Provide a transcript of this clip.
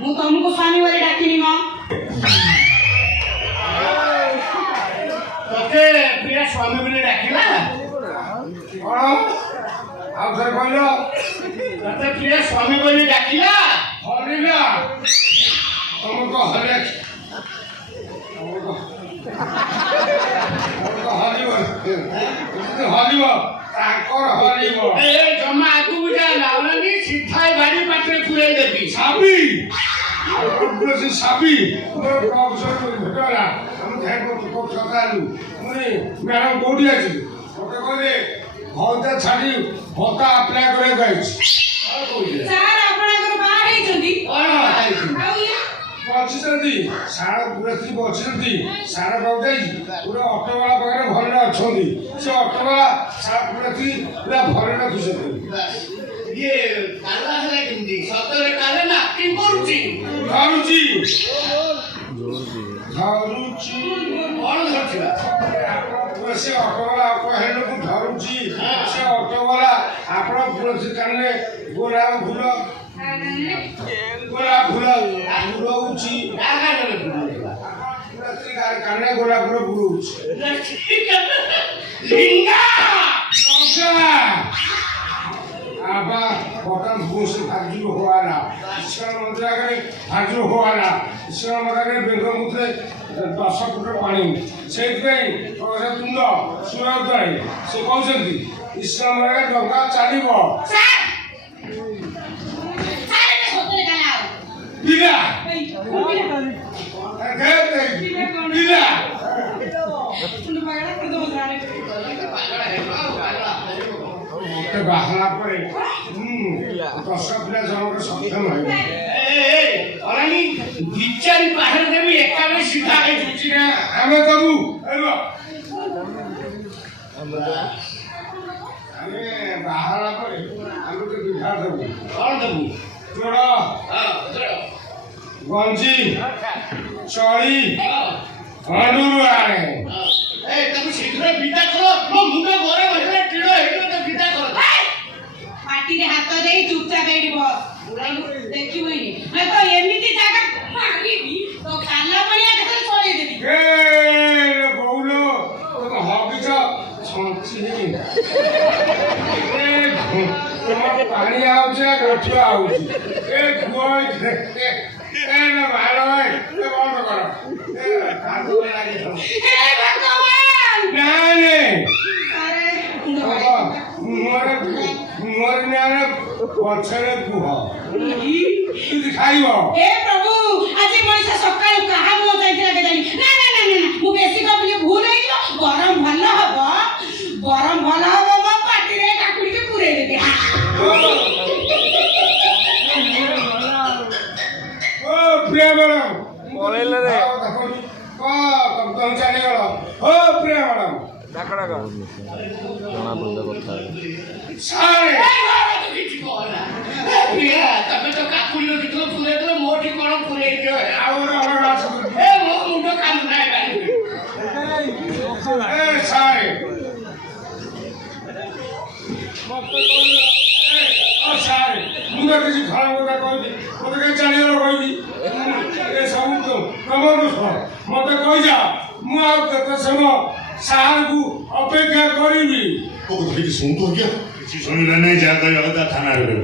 ମୁଁ ତମକୁ ସ୍ୱାମୀ ବୋଲି ଡାକିନି ମ ତତେ ପ୍ରିୟା ସ୍ୱାମୀ ବୋଲି ଡାକିଲା କଣ ଆଉ ଥରେ କହିଲ ତତେ ପ୍ରିୟା ସ୍ୱାମୀ ବୋଲି ଡାକିଲା ହରିଲା ତମକୁ ହରିଲା ହରିବ ତାଙ୍କର ହରିବ ଏ ଜମା ଆଗକୁ ଯା ନାଉନି ସିଧା ବାଡ଼ି ପାଟିରେ ପୁରେଇ ଦେବି ସାବି ସାବି ମୋର ପ୍ରଫେସର ଭେଟଲା ଆମେ କଥାଲୁ ମାନେ ମ୍ୟାଡ଼ାମ କୋଉଠି ଅଛି ମତେ କହିଲେ ଭତ୍ତା ଛାଡ଼ି ଭତ୍ତା ଆପ୍ଲାଏ କରିବାକୁ ଆସିଛି ସାର୍ ଆପଣଙ୍କର ବାହା ହେଇଛନ୍ତି ବସିଛନ୍ତି ସାର ପୁରା ସ୍ତ୍ରୀ ବସିଛନ୍ତି ସାର ପାଉ ଯାଇଛି ପୁରା ଅଟୋବାଲା ପାଖରେ ଭଲରେ ଅଛନ୍ତି ସେ ଅଟୋବାଲା ସାର ପୁରା ସ୍ତ୍ରୀ ପୁରା ଭଲରେ ରଖୁଛନ୍ତି ଇଏ କାଲା ହେଲା କେମିତି ସତରେ କାଲେ ନା କି କରୁଛି ଧରୁଛି ଧରୁଛି କଣ ଧରୁଛି ସେ ଅଟୋବାଲା କହିଲକୁ ଧରୁଛି ସେ ଅଟୋବାଲା ଆପଣ ପୁରା କାନରେ ଗୋଲାପ ଫୁଲ ଗୋଲାପ ଫୁଲ ବୁଲଉଛି କାନେ ଗୋଲାପ ଫୁଲ ବୁଲଉଛି আবার বর্তমান বসে ভাগ্য হওয়া না ঈশ্বর মন্দির আগে ভাগ্য হওয়া না ঈশ্বর মন্দিরে বেঙ্গমুদ্রে 10 ফুট পানি সেইপাই তুন্দ সুরদাই সে কৌଛନ୍ତି ঈশ্বর মন্দিরে ডঙ্গা চালিব বিনা বিনা বাহানা করে দশটা পিলা জনক সক্ষম হইব অরানি বিচারি পাহাড় দেবি একাবে সিধা হয়ে যাচ্ছি না আমি দেবু আমি বাহানা করে আমি তো বিঘা দেবু কଣ দেবু চোড় গঞ্জি চড়ি হলুর আনে তুমি শীঘ্র বিদা কর ମୋ ମୁଣ୍ଡ ଘରେ ବସିଲେ ଟିଣ ହେଇଯିବ ତ ବିଦା କର ପାଟିରେ ହାତ ଦେଇ ଚୁପଚାପ ଏଇଠି ବସ ଦେଖିବୁନି ମୁଁ ତ ଏମିତି ଜାଗା ମାରିବି ତ କାଲା ଭଳିଆ କେତେବେଳେ ଛଳେଇ ଦେବି ଏ ବଉଲ ତ ହବିଛ ଛଞ୍ଚି ଏ ପାଣି ଆଉଛି ଗଛ ଆଉଛି ଏ ଗୁଅ ଏ ନା ଭାଲ ଭାଇ ଏ ବନ୍ଦ କର ଏ କାଦୁ ଲାଗି ହେ ଭଗବାନ ନାଇଁ ମୁହଁରେ ନାରେ ପଛରେ କୁହ ଖାଇବ ଏ ପ୍ରଭୁ ଆଜି ମଣିଷ ସକାଳୁ କାହା ମୁହଁ ଚାହିଁଥିଲା କେଜାଣି ନା ନା ନା ନା ମୁଁ ବେଶୀ କହିଲି ଭୁଲ ହେଇଯିବ ଗରମ ଭଲ ହବ ମୋ ପାଟିରେ କାକୁଡ଼ିକି ପୁରେଇ ଦେବି ଓ ପ୍ରିୟା ମ୍ୟାଡ଼ାମ ପଳେଇଲେ ରେ ତମ ଚାଲିଗଲ ଓ ପ୍ରିୟା ମ୍ୟାଡ଼ାମ ଜଣା ପଡ଼ିଲେ କଥା ତମେ ତ କାକୁଡି ରଖିଥିଲ ପୁରେଇ ଦେଲ ମୋଠି କଣ ପୁରେଇ ଦିଅ ଆଉ ମୋ ମୁଣ୍ଡ କାମ ନାହିଁ ସାରେ ମୁଁ ତ କିଛି ଖରାପ କଥା କହିଲି ମତେ କାହିଁ ଚାଲିଗଲ କହିଲି ଏ ସବୁ ତମ ଦୋଷ ମତେ କହିଯା ମୁଁ ଆଉ କେତେ ସମୟ ସାରକୁ ଅପେକ୍ଷା କରିବି କିଛି ଶୁଣନ୍ତୁ ଆଜ୍ଞା କିଛି ଶୁଣିଲା ନାହିଁ ଯାହା କହିବା କଥା ଥାନାରେ